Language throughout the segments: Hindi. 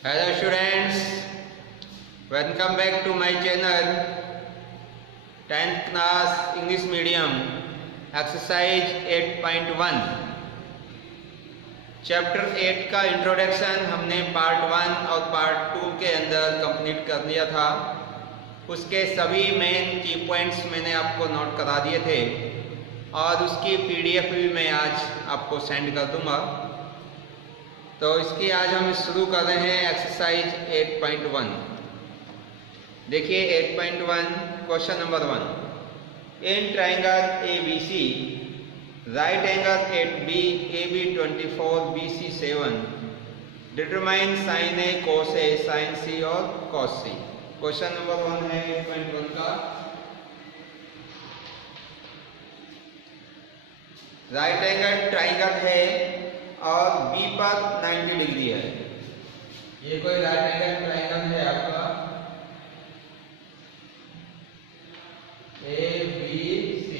Hello students, welcome back to my channel 10th class English medium exercise 8.1 chapter 8 का इंट्रोडक्शन हमने पार्ट 1 और पार्ट 2 के अंदर कंप्लीट कर लिया था। उसके सभी मेन की पॉइंट्स मैंने आपको नोट करा दिए थे और उसकी पीडीएफ भी मैं आज आपको सेंड कर दूंगा। तो इसकी आज हम शुरू कर रहे हैं एक्सरसाइज 8.1। देखिए 8.1 question number 1, in triangle ABC right angle at AB 24 BC 7 determine sine A cos A sine C और cos C। क्वेश्चन नंबर 1 है 8.1 का। राइट एंगल ट्राइंगल है और B पर 90 डिग्री है। ये कोई राइट एंगल ट्राइंगल है आपका ABC।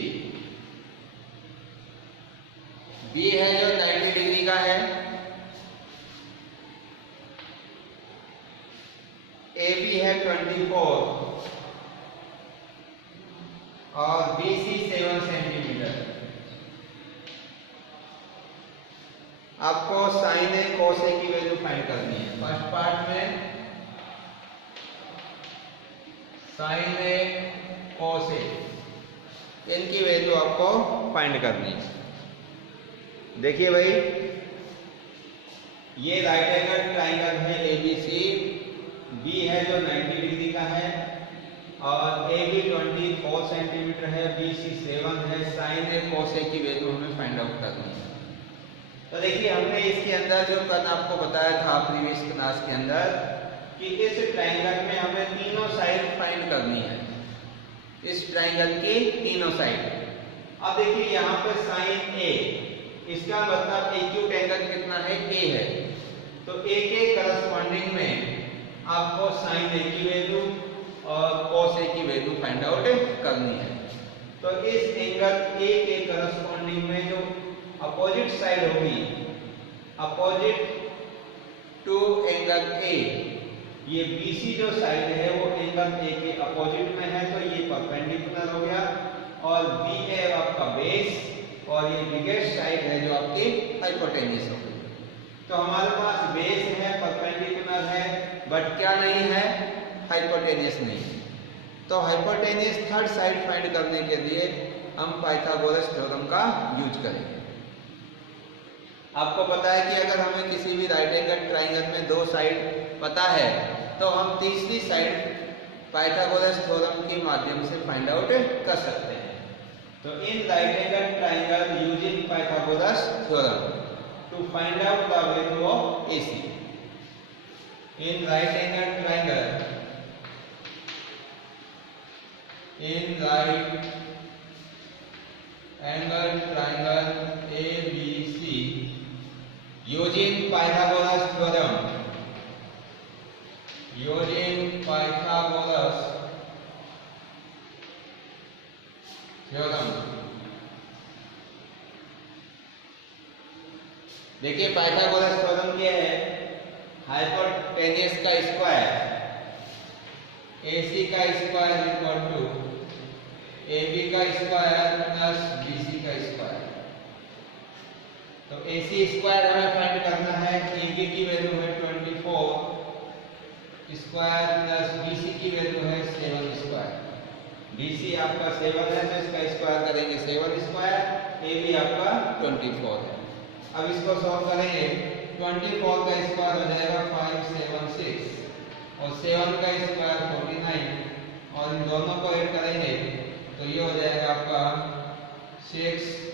B है जो 90 डिग्री का है, AB है 24 और BC 7 सेंटीमीटर। आपको साइन ए कोस ए की वैल्यू फाइंड करनी है। फर्स्ट पार्ट में साइन ए कोस ए इनकी वैल्यू आपको फाइंड करनी है। देखिए भाई, ये राइट एंगल ट्राइंगल है ABC, B है जो 90 डिग्री का है और AB 24 सेंटीमीटर है, BC 7 है। साइन ए कोस ए की वैल्यू हमें फाइंड आउट करनी है। तो देखिए हमने इसके अंदर जो कल आपको बताया था प्रीवियस क्लास के अंदर कि इस ट्राइंगल में हमें तीनों साइड फाइंड करनी है, इस ट्राइंगल की तीनों साइड। अब देखिए यहाँ पर साइन ए, इसका मतलब एक्यूट एंगल कितना है, A है। तो A के करस्पॉन्डिंग में आपको साइन ए की वैल्यू और कॉस ए की वैल्यू फाइंड आउट करनी है। तो इस एंगल A के करस्पॉन्डिंग में जो अपोजिट साइड होगी, अपोजिट टू एंगल A, ये BC जो साइड है वो एंगल A के अपोजिट में है, तो ये परपेंडिकुलर हो गया। और B है आपका बेस और ये बिगेस्ट साइड है जो आपकी हाइपोटेन्यूस होगी। तो हमारे पास बेस है, परपेंडिकुलर है, बट क्या नहीं है, हाइपोटेन्यूस नहीं है। तो हाइपोटेन्यूस थर्ड साइड फाइंड करने के लिए हम पाइथागोरस थ्योरम का यूज करेंगे। आपको पता है कि अगर हमें किसी भी राइट एंगल ट्राइंगल में दो साइड पता है तो हम तीसरी साइड पाइथागोरस थ्योरम के माध्यम से फाइंड आउट कर सकते हैं। तो in right angle triangle using Pythagoras theorem to find out the value of AC। In right angle triangle, in right angle triangle ABC using Pythagoras theorem, using Pythagoras theorem। देखिए पाइथागोरस थ्योरम क्या है, हाइपोटेन्यूस का स्क्वायर AC का स्क्वायर इक्वल टू AB का स्क्वायर प्लस BC का स्क्वायर। तो AC स्क्वायर हमें फाइंड करना है, AB की वैल्यू है 24 स्क्वायर प्लस BC की वैल्यू है 7 स्क्वायर। BC आपका 7 है तो इसका स्क्वायर करेंगे 7 स्क्वायर, AB आपका 24 है। अब इसको सॉल्व करेंगे, 24 का स्क्वायर हो जाएगा 576 और 7 का स्क्वायर 49 और इन दोनों को ऐड करेंगे तो ये हो जाएगा आपका 625।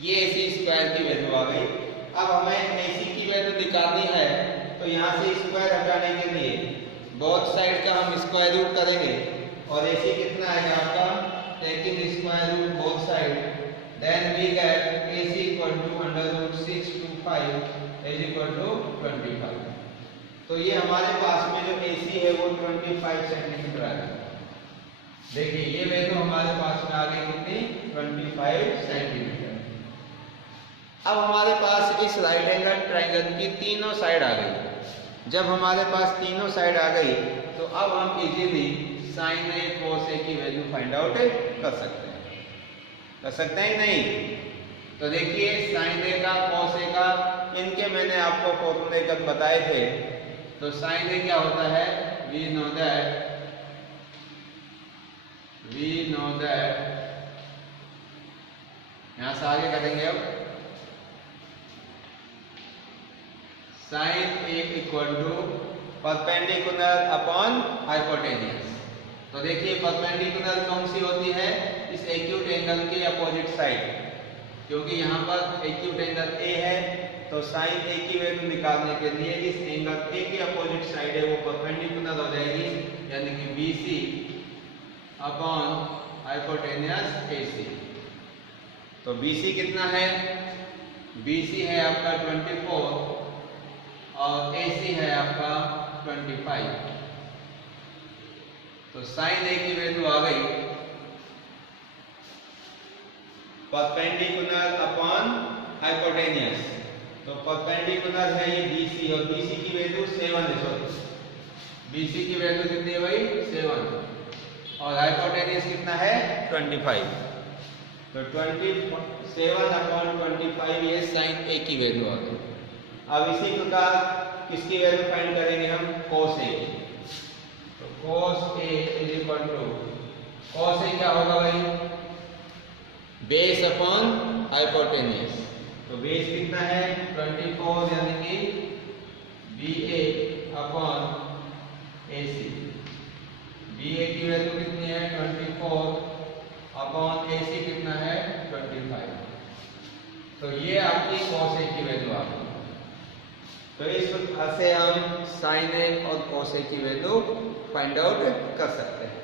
ये AC स्क्वायर की वैल्यू आ गई। अब हमें AC की वैल्यू निकालनी है तो यहाँ से स्क्वायर हटाने के लिए बोथ साइड का हम स्क्वायर रूट करेंगे और AC कितना आएगा आपका, taking square root both side, then we get AC equal to √625 is equal to 25। तो ये हमारे पास में जो AC है वो 25 सेंटीमीटर आएगा। देखिए ये वैल्यू हमारे पास में आ गई कितनी, 25 सेंटीमीटर। अब हमारे पास इस राइट एंगल ट्रायंगल की तीनों साइड आ गई। जब हमारे पास तीनों साइड आ गई तो अब हम इजीली साइन ए कोस ए की वैल्यू फाइंड आउट कर सकते हैं नहीं? तो देखिए साइन ए का कोस ए का इनके मैंने आपको फॉर्मूले कल बताए थे। तो साइन ए क्या होता है, वी नो दैट यहां से आगे करेंगे। अब sine A equal to perpendicular upon hypotenuse. तो देखिए परपेंडिकुलर कौन सी होती है, इस एक्यूट एंगल के अपोजिट साइड, क्योंकि यहाँ पर एक्यूट एंगल ए है तो साइन ए की वैल्यू निकालने के लिए इस एंगल ए के अपोजिट साइड है वो परपेंडिकुलर हो जाएगी, यानी कि BC अपॉन हाइपोटेनियस AC। तो BC कितना है, BC है आपका 24 और AC है आपका 25। तो साइन ए की वैल्यू आ गई परपेंडिकुलर अपॉन हाइपोटेनियस। तो परपेंडिकुलर है ये BC और BC की वैल्यू 7 है। सॉरी BC की वैल्यू कितनी है भाई, 7 और हाइपोटेनियस कितना है 25। तो 27 अपॉन 25 ये साइन ए की वैल्यू आ गई। अब इसी प्रकार किसकी वैल्यू फाइंड करेंगे हम, कोस ए की। तो कोस ए इज इक्वल टू, कोस ए क्या होगा भाई, बेस अपॉन हाइपोटेनियस। तो बेस कितना है 24 यानी कि BA अपॉन AC। BA की वैल्यू कितनी है 24 अपॉन AC कितना है 25। तो ये आपकी cos A की वैल्यू आ गई। तो इस प्रकार से हम sin A और cos A की वैल्यू फाइंड आउट कर सकते हैं।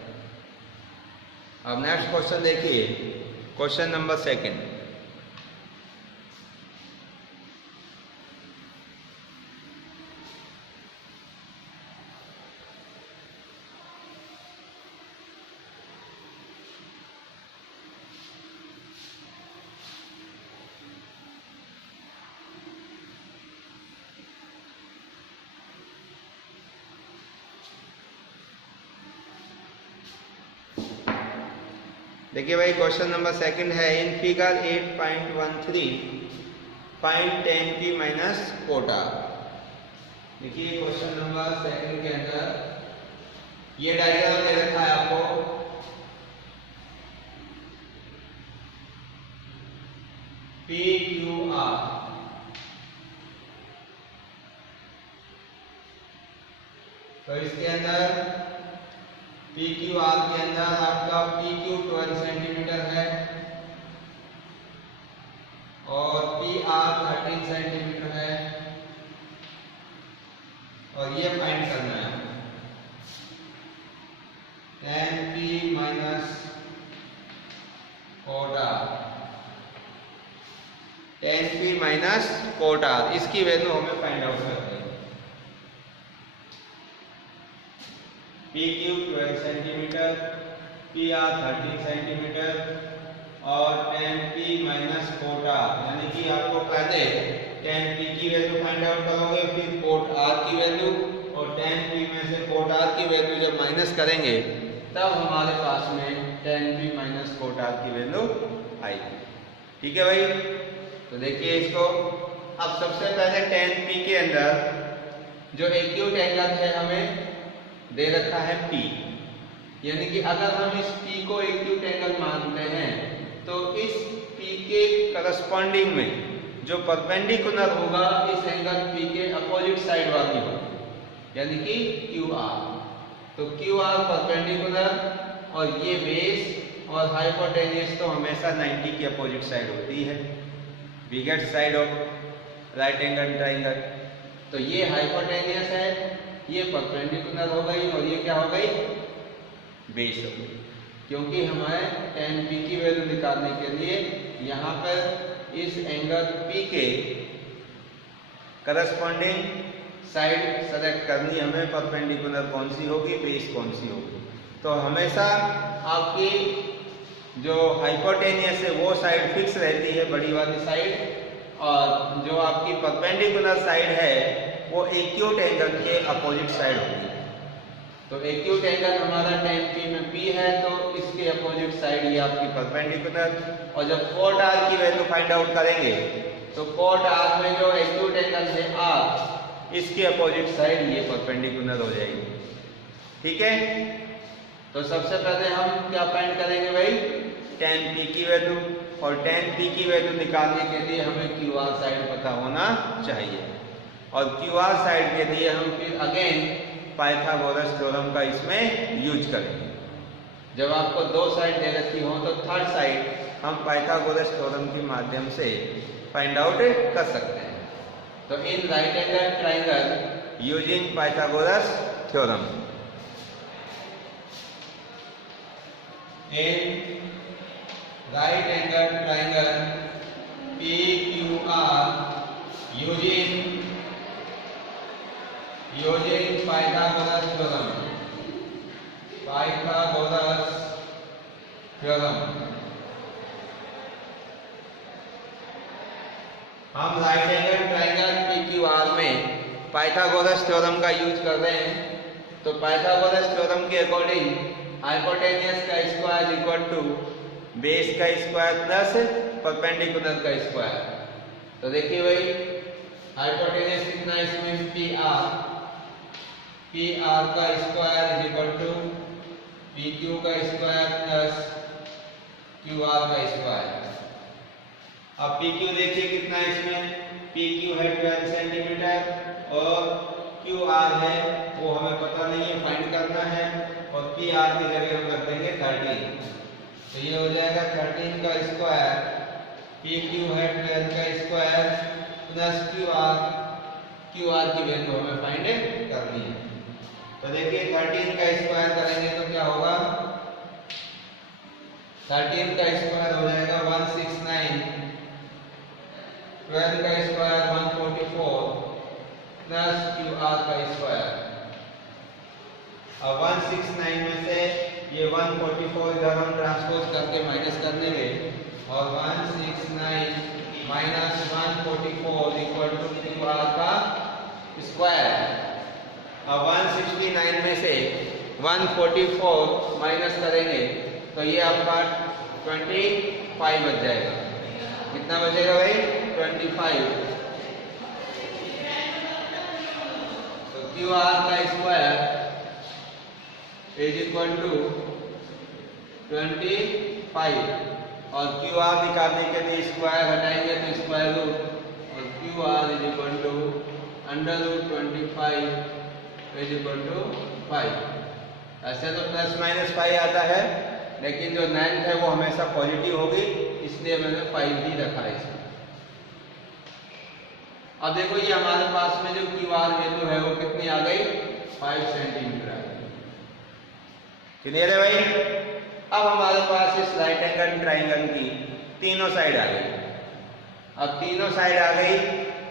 अब नेक्स्ट क्वेश्चन देखिए, क्वेश्चन नंबर 2। देखिए भाई क्वेश्चन नंबर 2 है, in figure 8.13 find tan p minus कोटा। देखिए क्वेश्चन नंबर 2 के अंदर ये डायग्राम दे रखा है आपको। PQR, तो इसके अंदर PQR के अंदर आपका PQ 12 सेंटीमीटर है और PR 13 सेंटीमीटर है और ये फाइंड करना है tan P माइनस कोटा। tan P माइनस कोटा इसकी वैल्यू हमें फाइंड आउट करनी है। PQ 12 सेंटीमीटर, PR 13 सेंटीमीटर और tan P माइनस कोटा, यानी कि आपको पहले tan P की वैल्यू फाइंड आउट करोगे, फिर कोट R की वैल्यू, और tan P में से कोट R की वैल्यू जब माइनस करेंगे तब हमारे पास में tan P minus cot R की वैल्यू आएगी। ठीक है भाई, तो देखिए इसको। अब सबसे पहले tan P के अंदर जो एक्यूट एंगल है हमें दे रखा है P, यानी कि अगर हम इस P को एक्यूट एंगल मानते हैं तो इस P के करस्पॉन्डिंग में जो परपेंडिकुलर होगा इस एंगल P के अपोजिट साइड वाली होगी, यानी कि QR। तो QR परपेंडिकुलर और ये बेस और हाइपोटेनियस तो हमेशा 90 की अपोजिट साइड होती है, biggest side of right angle triangle. तो ये हाइपोटेनियस है, ये परपेंडिकुलर हो गई और ये क्या हो गई, बेस हो गई। क्योंकि हमें tan P की वैल्यू निकालने के लिए यहाँ पर इस एंगल P के करस्पॉन्डिंग साइड सेलेक्ट करनी, हमें परपेंडिकुलर कौन सी होगी, बेस कौन सी होगी। तो हमेशा आपकी जो हाइपोटेनियस है वो साइड फिक्स रहती है, बड़ी वाली साइड, और जो आपकी परपेंडिकुलर साइड है वो एक्यूट एंगल के अपोजिट साइड होगी। तो एक्यूट एंगल हमारा tan P में P है, तो इसके अपोजिट साइड ये आपकी परपेंडिकुलर। और जब cot R की वैल्यू फाइंड आउट करेंगे तो cot R में जो एक्यूट एंगल है R, इसके अपोजिट साइड ये परपेंडिकुलर हो जाएगी। ठीक है, तो सबसे पहले हम क्या फाइंड करेंगे भाई, tan P की वैल्यू। और tan P की वैल्यू निकालने के लिए हमें QR साइड पता होना चाहिए। और QR साइड के लिए हम फिर अगेन पाइथागोरस थ्योरम का इसमें यूज करेंगे। जब आपको दो साइड दे रखी हो तो थर्ड साइड हम पाइथागोरस थ्योरम के माध्यम से फाइंड आउट कर सकते हैं। तो in right angle triangle using Pythagoras theorem, in right angle triangle PQR using Pythagoras theorem, Pythagoras theorem। हम राइट एंगल ट्राइंगल PQR में पाइथागोरस थ्योरम का यूज कर रहे हैं। तो पाइथागोरस थ्योरम के अकॉर्डिंग हाइपोटेनियस का स्क्वायर इक्वल टू बेस का स्क्वायर प्लस परपेंडिकुलर का स्क्वायर। तो देखिए भाई, हाइपोटेनियस कितना इसमें PR का square is equal to PQ का स्क्वायर प्लस QR का स्क्वायर। अब PQ देखिए कितना इसमें, PQ है 12 सेंटीमीटर और QR है वो हमें पता नहीं है, फाइंड करना है। और PR की जगह हम रख देंगे 13। तो ये हो जाएगा 13 का स्क्वायर, PQ है 12 का स्क्वायर प्लस QR की वैल्यू हमें फाइंड करनी है। तो देखिए 13 का स्क्वायर करेंगे तो क्या होगा, 13 का स्क्वायर हो जाएगा 169, 12 का स्क्वायर 144 प्लस QR का स्क्वायर। अब 169 में से ये 144 इधर हम ट्रांसपोज करके माइनस कर देंगे और 169 माइनस 144 इक्वल टू QR का स्क्वायर। अब 169 में से 144 माइनस करेंगे तो ये आपका 25 बच जाएगा। कितना बचेगा भाई, 25। तो QR का स्क्वायर इज इक्वल टू 25 और QR निकालने के लिए स्क्वायर हटाएंगे तो स्क्वायर रूट, और QR is equal to under root 25 is equal to 5। ऐसे तो प्लस माइनस 5 आता है, लेकिन जो 9 है वो हमेशा पॉजिटिव होगी, इसलिए मैंने 5 ही रखा है इसमें। अब देखो ये हमारे पास में जो QR वैल्यू है वो कितनी आ गई, 5 सेंटीमीटर आ गई। क्लियर है भाई। अब हमारे पास इस राइट एंगल ट्राइंगल की तीनों साइड आ गई। अब तीनों साइड आ गई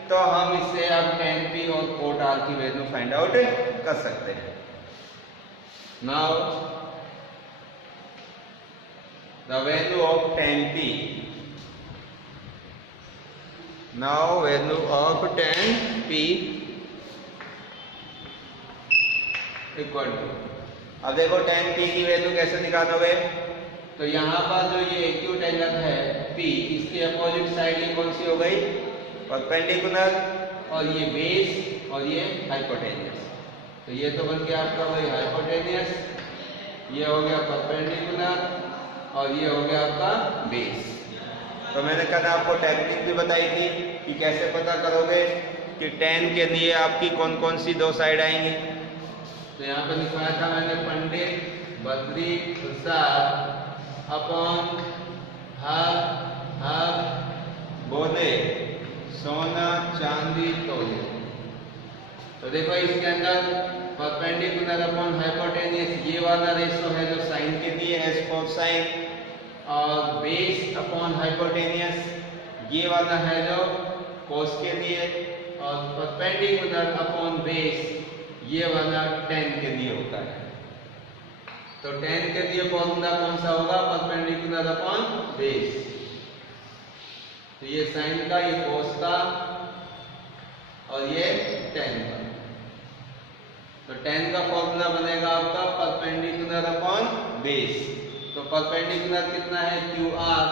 तो हम इससे अब tan P और cot R की वैल्यू फाइंड आउट कर सकते हैं। Now the value of tan P, now value of tan P equal to, अब देखो tan P की वैल्यू कैसे निकालोगे। तो यहाँ पर जो ये एक्यूट एंगल है P, इसके अपोजिट साइड ये कौन सी हो गई, परपेंडिकुलर, और ये बेस और ये हाइपोटेनियस। तो ये तो बन गया आपका भाई हाइपोटेनियस, ये हो गया परपेंडिकुलर और ये हो गया आपका बेस। तो मैंने कल आपको टेक्निक भी बताई थी कि कैसे पता करोगे कि tan के लिए आपकी कौन कौन सी दो साइड आएंगी। तो यहाँ पे लिखवाया था मैंने, पंडित बद्री प्रसाद अपॉन हर बोले सोना चांदी तोले। तो देखो इसके अंदर परपेंडिकुलर अपॉन हाइपोटेनियस ये वाला रेशो है जो साइन के लिए है, कोसाइन, और बेस अपॉन हाइपोटेनियस ये वाला है जो कोस के लिए, और परपेंडिकुलर अपॉन बेस ये वाला tan के लिए होता है। तो tan के लिए फॉर्मूला कौन सा होगा, परपेंडिकुलर अपॉन बेस। तो ये साइन का, ये कोस का और ये टेन का। तो टेन का फॉर्मूला बनेगा आपका परपेंडिकुलर अपॉन बेस। तो परपेंडिकुलर कितना है क्यू आर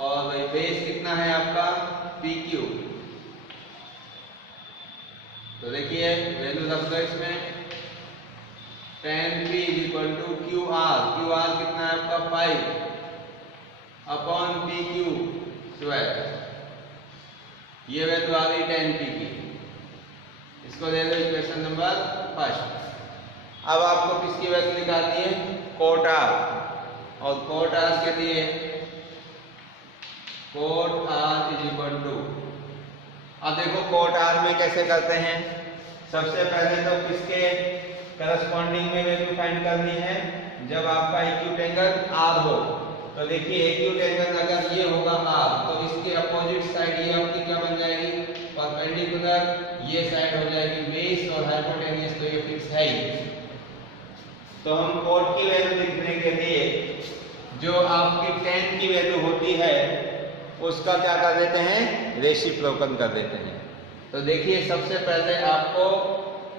और भाई बेस कितना है आपका पी क्यू। तो देखिए वैल्यू रख दो इसमें, tan P is equal to Q R. Q R कितना है आपका 5 अपॉन पी क्यू 12। ये वैल्यू आ गई 10 पी की। इसको दे दो इक्वेशन नंबर फर्स्ट। अब आपको किसकी वैल्यू निकालनी है कोट आर, और कोट आर के लिए cot R is equal to, अब देखो कोट आर में कैसे करते हैं। सबसे पहले तो किसके करस्पॉन्डिंग में वैल्यू फाइंड करनी है, जब आपका एक्यूट एंगल आर हो। तो देखिए एक्यूट एंगल अगर ये होगा आर, तो इसके अपोजिट साइड ये आपकी क्या बन जाएगी परपेंडिकुलर, ये साइड हो जाएगी बेस और हाइपोटेन्यूज, तो ये फिक्स है ही। तो हम कोट की वैल्यू लिखने के लिए जो आपकी टेन की वैल्यू होती है उसका क्या कर देते हैं रेसिप्रोकल कर देते हैं। तो देखिए सबसे पहले आपको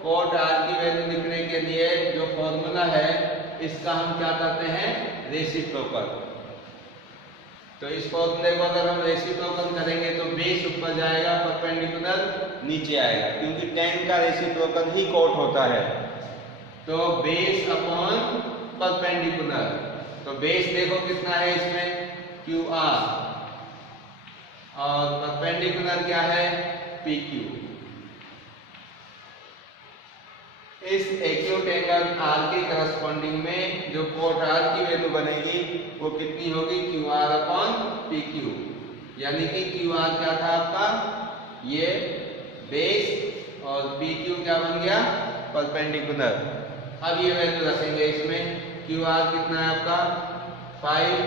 कोट आर की वैल्यू लिखने के लिए जो फॉर्मूला है इसका हम क्या करते हैं रेसिप्रोकल। तो इस फॉर्मूले को अगर हम रेसिप्रोकल करेंगे तो बेस ऊपर जाएगा, परपेंडिकुलर नीचे आएगा, क्योंकि टेन का रेसिप्रोकल ही कोट होता है। तो बेस अपॉन परपेंडिकुलर, तो बेस देखो कितना है इसमें क्यू आर और परपेंडिकुलर क्या है पी क्यू। इस एक्यूट एंगल आर के करस्पॉन्डिंग में जो कोट आर की वैल्यू बनेगी वो कितनी होगी Q R upon P Q, यानी कि क्यू आर क्या था आपका ये बेस और पी क्यू क्या बन गया परपेंडिकुलर। अब ये वैल्यू रखेंगे इसमें, क्यू आर कितना है आपका 5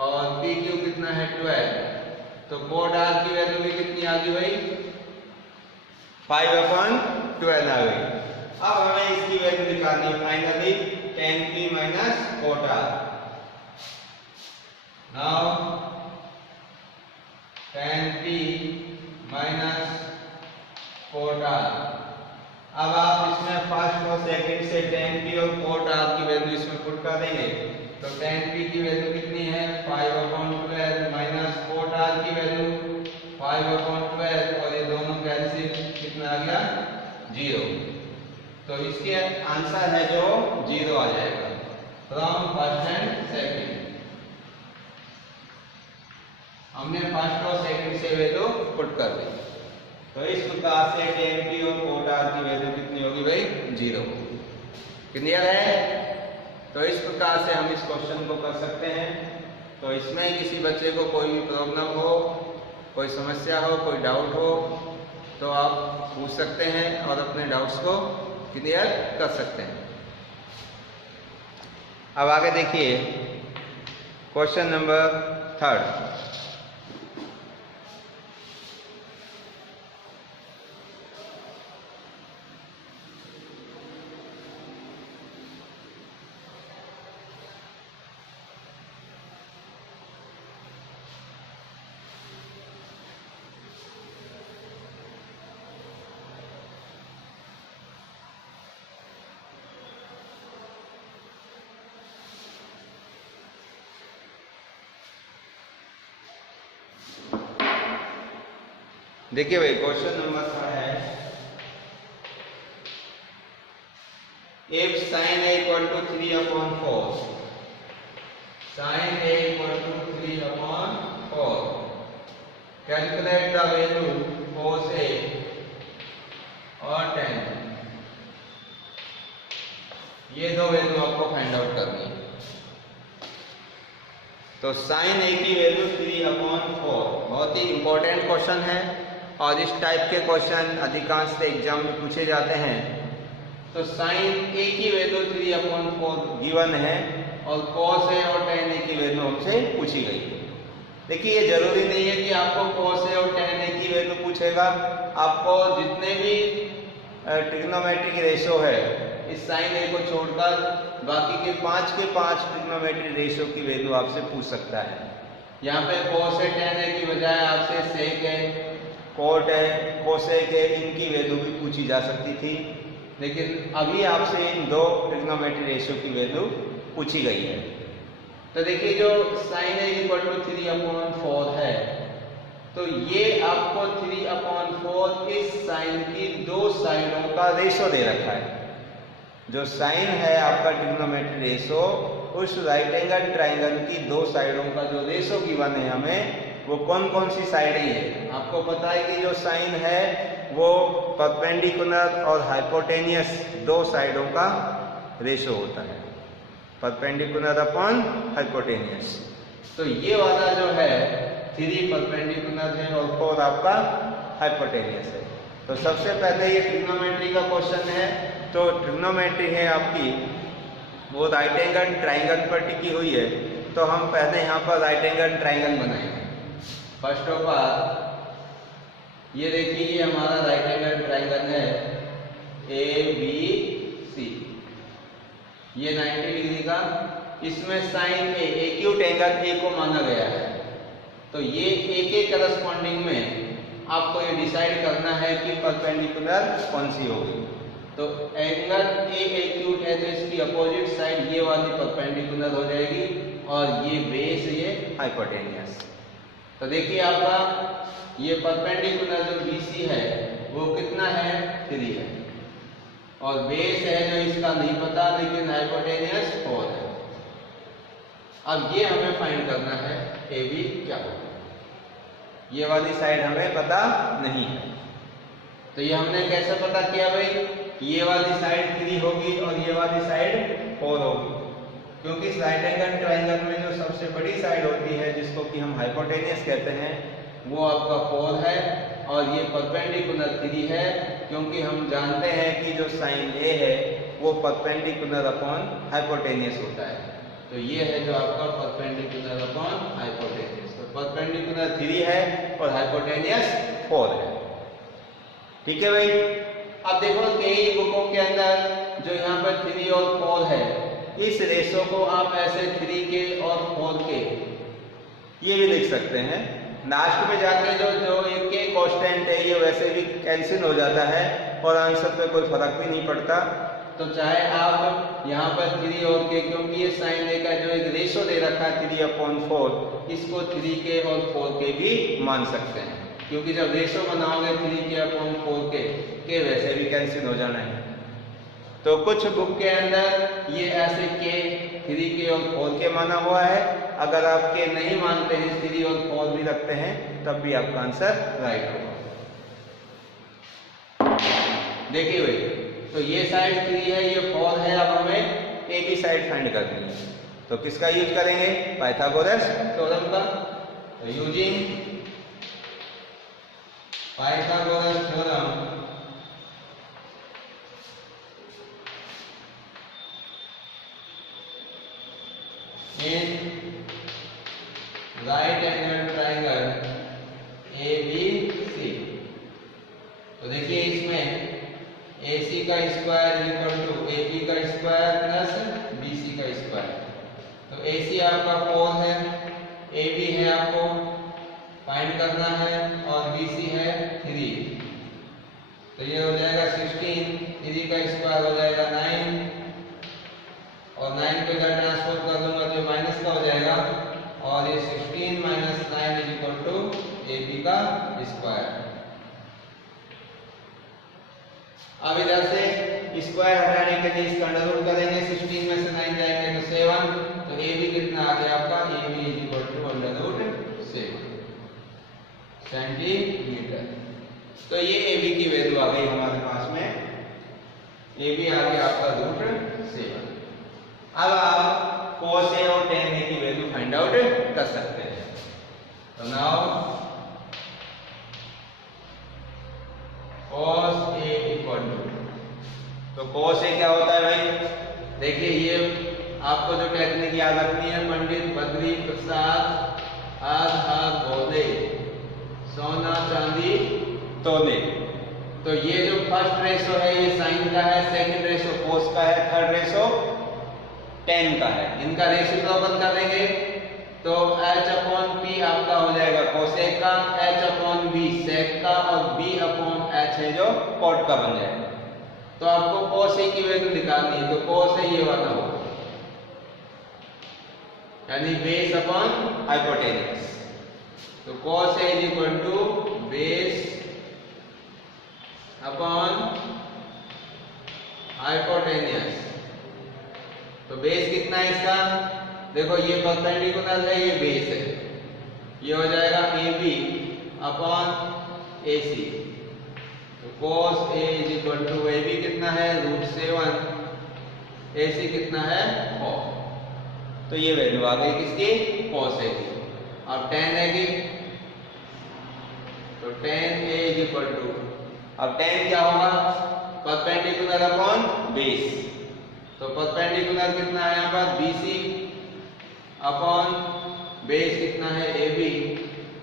और पी क्यू कितना है 12। तो कोट आर की वैल्यू भी कितनी आ गई भाई 5/12 आ गई। अब हमें इसकी वैल्यू निकालनी है finally 10p minus cot R. Now 10p minus cot R. अब आप इसमें फर्स्ट और सेकंड से 10p और कोट आर की वैल्यू इसमें पुट कर देंगे। तो 10p की वैल्यू कितनी है 5/12 माइनस कोट आर की वैल्यू 5/12 और ये दोनों कैंसिल, कितना आ गया 0। तो इसके आंसर है जो 0 आ जाएगा फ्रॉम फर्स्ट एंड सेकंड। हमने फर्स्ट और सेकंड से वैल्यू पुट कर दी। तो इस प्रकार से 10p और कोट आर की वैल्यू कितनी होगी भाई 0। क्लियर है। तो इस प्रकार से हम इस क्वेश्चन को कर सकते हैं। तो इसमें किसी बच्चे को कोई भी प्रॉब्लम हो, कोई समस्या हो, कोई डाउट हो तो आप पूछ सकते हैं और अपने डाउट्स को क्लियर कर सकते हैं। अब आगे देखिए क्वेश्चन नंबर 3। देखिए भाई क्वेश्चन नंबर 3 है if sin a equal to 3/4, sin a equal to 3/4, calculate the value cos a और tan। ये दो वैल्यू आपको फाइंड आउट करनी है। तो sin a की वैल्यू 3/4 बहुत ही इंपॉर्टेंट क्वेश्चन है और इस टाइप के क्वेश्चन अधिकांश एग्जाम में पूछे जाते हैं। तो sin a की वैल्यू 3/4 गिवन है और cos a और tan a की वैल्यू हमसे पूछी गई है। देखिए ये जरूरी नहीं है कि आपको cos a और tan a की वैल्यू पूछेगा, आपको जितने भी ट्रिग्नोमेट्रिक रेशो है इस sin a को छोड़कर बाकी के 5 ट्रिग्नोमेट्रिक रेशो की वैल्यू आपसे पूछ सकता है। यहाँ पे cos है tan है की बजाय आपसे sec है, cot है, cosec है, इनकी वैल्यू भी पूछी जा सकती थी, लेकिन अभी आपसे इन दो ट्रिग्नोमेट्री रेशियो की वैल्यू पूछी गई है। तो देखिए जो sin है इक्वल टू 3/4 है, तो ये आपको 3/4 इस साइन की दो साइडों का रेशो दे रखा है। जो साइन है आपका ट्रिग्नोमेट्री रेशो, उस राइट एंगल ट्राइंगल की दो साइडों का जो रेशो गिवन है हमें, वो कौन कौन सी साइडें है। आपको पता है कि जो साइन है वो परपेंडिकुलर और हाइपोटेनियस दो साइडों का रेशो होता है, परपेंडिकुलर अपॉन हाइपोटेनियस। तो ये वाला जो है 3 परपेंडिकुलर है और 4 आपका हाइपोटेनियस है। तो सबसे पहले ये ट्रिग्नोमेट्री का क्वेश्चन है। तो ट्रिग्नोमेट्री है आपकी वो राइट एंगल ट्राइंगल पर टिकी हुई है। तो हम पहले यहाँ पर राइट एंगल ट्राइंगल बनाएंगे। फर्स्ट ऑफ ऑल ये देखिए, ये हमारा राइट एंगल ट्राइंगल है ABC, ये 90 डिग्री का। इसमें sine A acute angle A को माना गया है। तो ये ए के करस्पॉन्डिंग में आपको ये डिसाइड करना है कि परपेंडिकुलर कौन सी होगी। तो एंगल ए एक्यूट है तो इसकी अपोजिट साइड ये वाली परपेंडिकुलर हो जाएगी और ये बेस ये हाइपोटेनियस। तो देखिए आपका ये परपेंडिकुलर जो BC है वो कितना है 3 है और बेस है जो इसका नहीं पता लेकिन हाइपोटेनियस 4 है। अब ये हमें फाइंड करना है AB क्या होगा। ये वाली साइड हमें पता नहीं है, तो ये हमने कैसे पता किया भाई, ये वाली साइड 3 होगी और ये वाली साइड 4 होगी, क्योंकि इस राइट एंगल ट्राइंगल में जो सबसे बड़ी साइड होती है जिसको कि हम हाइपोटेनियस कहते हैं वो आपका 4 है और ये परपेंडिकुलर 3 है, क्योंकि हम जानते हैं कि जो साइन A है वो परपेंडिकुलर अपॉन हाइपोटेनियस होता है। तो ये है जो आपका परपेंडिकुलर अपॉन हाइपोटेनियस। तो परपेंडिकुलर 3 है और हाइपोटेनियस 4 है। ठीक है भाई। अब देखो कई बुकों के अंदर जो यहाँ पर 3 और 4 है, इस रेशो को आप ऐसे 3 के और 4 के ये भी लिख सकते हैं। लास्ट में जाके जो एक के कांस्टेंट है ये वैसे भी कैंसिल हो जाता है और आंसर पे कोई फर्क भी नहीं पड़ता। तो चाहे आप यहाँ पर 3 और के, क्योंकि ये साइन ए का जो एक रेशो दे रखा है 3/4, इसको 3 के और 4 के भी मान सकते हैं, क्योंकि जब रेशो बनाओगे 3 के अपॉन 4 के वैसे भी कैंसिल हो जाना है। तो कुछ बुक के अंदर ये ऐसे के 3 के और 4 के माना हुआ है। अगर आप के नहीं मानते हैं, 3 और 4 भी रखते हैं, तब भी आपका आंसर राइट होगा। देखिए भाई, तो ये साइड 3 है, ये 4 है। अब हमें ए की साइड फाइंड करनी है। तो किसका यूज करेंगे, पाइथागोरस थ्योरम का। तो using Pythagoras theorem in right angle triangle ABC। तो देखिए इसमें AC का स्क्वायर इक्वल टू AB का स्क्वायर प्लस BC का स्क्वायर। तो AC आपका 4 है, AB है आपको फाइंड करना है और BC है 3। तो ये हो जाएगा 16, 3 का स्क्वायर हो जाएगा 9 और 9 को इधर ट्रांसफर कर दूंगा तो माइनस का हो जाएगा और ये 16 minus 9 is equal to AB का स्क्वायर। अब इधर से स्क्वायर हटाने के लिए इसका अंडर रूट करेंगे, 16 में से 9 जाएंगे तो 7। तो AB कितना आ गया आपका, AB is equal to under root 7 centimetre. तो ये AB की वैल्यू आ गई हमारे पास में, AB आ गया आपका √7। अब आप cos A और tan A की वैल्यू फाइंड आउट कर सकते हैं। तो now cos A equal to, तो cos A क्या होता है भाई, देखिए ये आपको जो टेक्निक याद रखनी है, पंडित बद्री प्रसाद हाथ हाथ बोले सोना चांदी तोले। तो ये जो फर्स्ट रेशो है ये साइन का है, सेकंड रेशो cos का है, थर्ड रेशो tan का है। इनका रेशियो तो अपन कर देंगे तो h अपॉन p आपका हो जाएगा कोसेक का, h अपॉन b सेक का और b अपॉन h है जो कॉट का बन जाएगा। तो आपको cos a की वैल्यू निकालनी है, तो cos a ये वाला होगा, यानी बेस अपॉन हाइपोटेन्यूज। तो cos a is equal to base upon hypotenuse. तो बेस कितना है इसका, देखो ये परपेंडिकुलर है, ये बेस है, ये हो जाएगा AB अपॉन AC। तो cos A is equal to AB कितना है √7, AC कितना है 4। तो ये वैल्यू आ गई किसकी, cos A की। अब tan A की, तो tan A is equal to, अब tan क्या होगा, परपेंडिकुलर अपॉन बेस। तो परपेंडिकुलर कितना है यहाँ पर BC अपॉन बेस कितना है AB,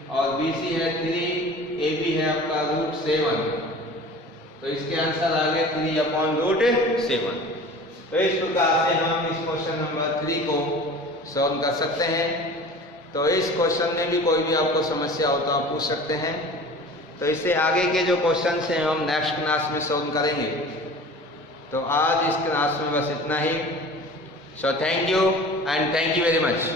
और BC है 3, AB है आपका √7। तो इसके आंसर आ गए 3 अपॉन √7। तो इस प्रकार से हम इस क्वेश्चन नंबर 3 को सॉल्व कर सकते हैं। तो इस क्वेश्चन में भी कोई भी आपको समस्या हो तो आप पूछ सकते हैं। तो इससे आगे के जो क्वेश्चन हैं हम नेक्स्ट क्लास में सॉल्व करेंगे। तो आज इस क्लास में बस इतना ही। So thank you and thank you very much.